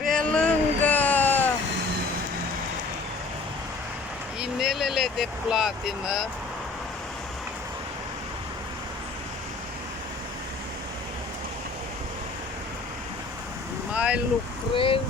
Pe lângă inelele de platină mai lucrez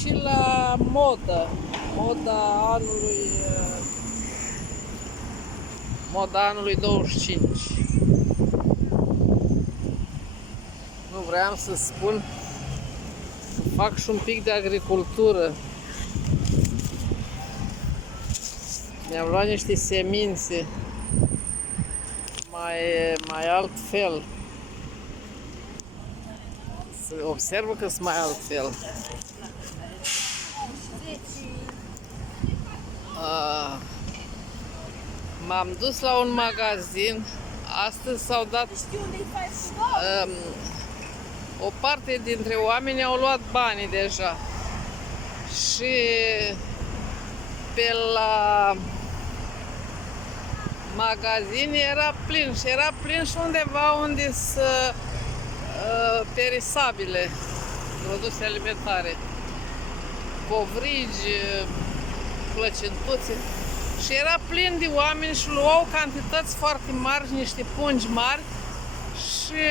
și la moda anului 25. Nu vreau să spun că fac și un pic de agricultură. Mi-am luat niște semințe mai altfel. Să observă că sunt mai altfel. M-am dus la un magazin. Astăzi s-au dat o parte dintre oameni au luat banii deja. Și pe la magazin era plin și era plin și undeva unde să perisabile, produse alimentare, covrigi, plăcintuțe, și era plin de oameni și luau cantități foarte mari, niște pungi mari, și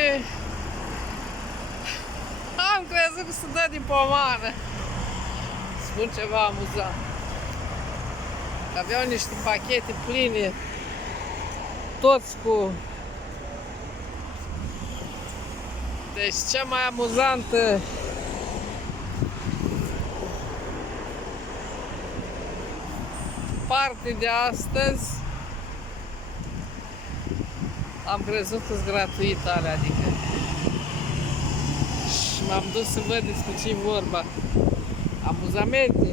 am crezut că se dă din pomană. Spun ceva amuzant. Aveau niște pachete pline, toți cu... Deci cea mai amuzantă parte de astăzi am crezut că-s gratuit alea, adică. Și m-am dus să văd despre ce vorba. Amuzamente.